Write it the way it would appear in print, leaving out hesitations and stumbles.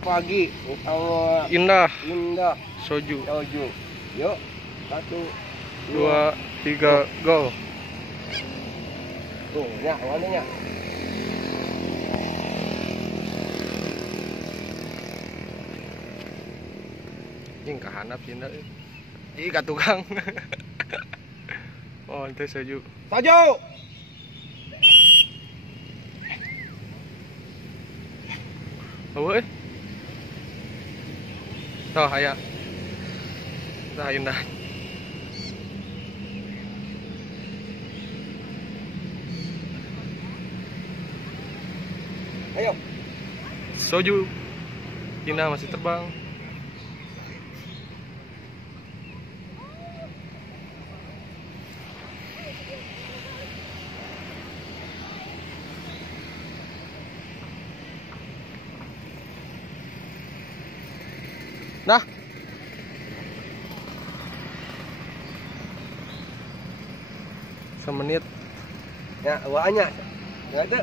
Pagi Indah indah soju. soju. Yuk, 1, 2, 3, go. Tuh, nyak, warnanya. Ini kahana pindah. Ih, ka tukang. Oh, itu soju. Soju. Oh, Tuh, hayang. Nah, indah. Ayo. Soju. Indah masih terbang. Nah, semenit. Ya, banyak. Enggak ada.